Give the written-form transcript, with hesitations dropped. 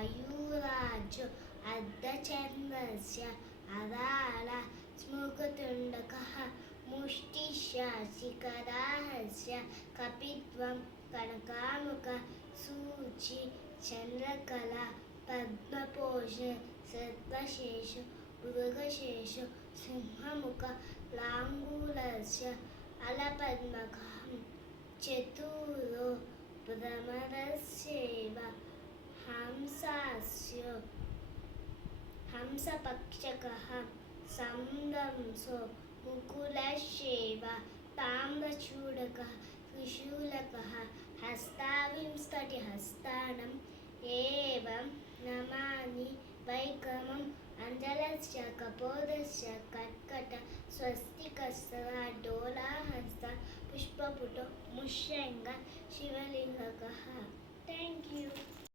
मयूराजो अर्धचन्द्रस्य अराळ स्मृगतुण्डकः मुष्टिशासिकराहस्य कपिध्वं कनकामुक सूचि चन्द्रकला पद्मपोष सर्वशेष मृगशेष सिंहमुख लाङ्गूलस्य अलपद्मकः चतुरो भ्रमरस्यैव हंसपक्षकः संदंसो मुकुलश्चैव ताम्रचूडकः त्रिशूलकः हस्ताविंशतिहस्तानम् एवं नमामि वैक्रमम् अञ्जलस्य कपोलस्य कर्कट स्वस्तिकस्सरा डोलाहस्त पुष्पपुटो मुष्यङ्ग शिवलिङ्गकः. Thank you.